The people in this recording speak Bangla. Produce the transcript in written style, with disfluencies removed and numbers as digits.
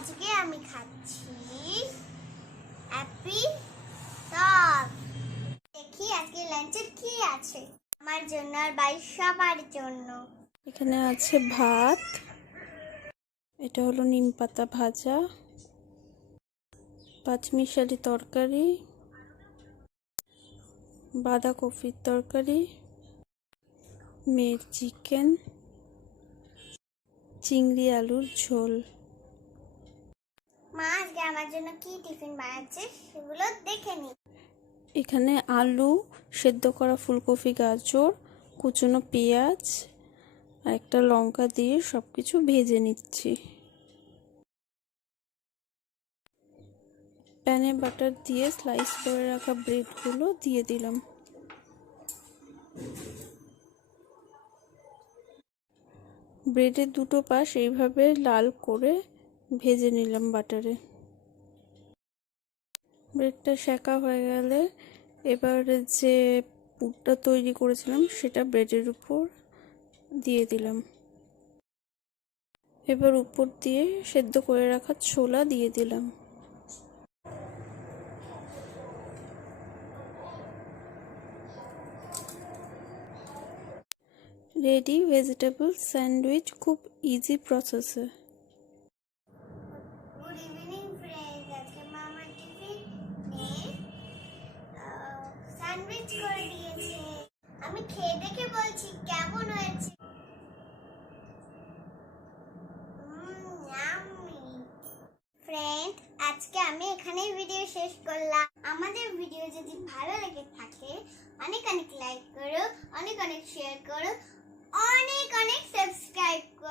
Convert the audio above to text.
আজকে আমি খাচ্ছি হ্যাপি টক। দেখি আজকে লাঞ্চে কি আছে আমার জন্য আর বাড়ির সবার জন্য। এখানে আছে ভাত, এটা হলো নিম পাতা ভাজা, পাঁচমিশালি তরকারি, বাঁধাকপির তরকারি, মেয়ের চিকেন, চিংড়ি আলুর ঝোল। মা আজকে আমার জন্য কি টিফিন বানাচ্ছে সেগুলো দেখে নি। এখানে আলু, সেদ্ধ করা ফুলকপি, গাজর, কুচনো পেঁয়াজ আর একটা লঙ্কা দিয়ে সবকিছু ভেজে নিচ্ছি। প্যানে বাটার দিয়ে স্লাইস করে রাখা ব্রেডগুলো দিয়ে দিলাম। ব্রেডের দুটো পাশ এইভাবে লাল করে ভেজে নিলাম বাটারে। ব্রেডটা সেঁকা হয়ে গেলে এবার যে পুরটা তৈরি করেছিলাম সেটা ব্রেডের উপর দিয়ে দিলাম। এবার উপর দিয়ে সেদ্ধ করে রাখা ছোলা দিয়ে দিলাম। রেডি ভেজিটেবল স্যান্ডউইচ, খুব ইজি প্রসেসে। গুড ইভিনিং ফ্রেন্ডস, আজকে মা আমার টিফিনে স্যান্ডউইচ করে দিয়েছে। আমি খেয়ে দেখে বলছি কেমন হয়েছে। ফ্রেন্ড, আজকে আমি এখানেই ভিডিও শেষ করলাম। আমাদের ভিডিও যদি ভালো লেগে থাকে অনেক অনেক লাইক করো, অনেক অনেক শেয়ার করো, অনেক অনেক সাবস্ক্রাইব করো।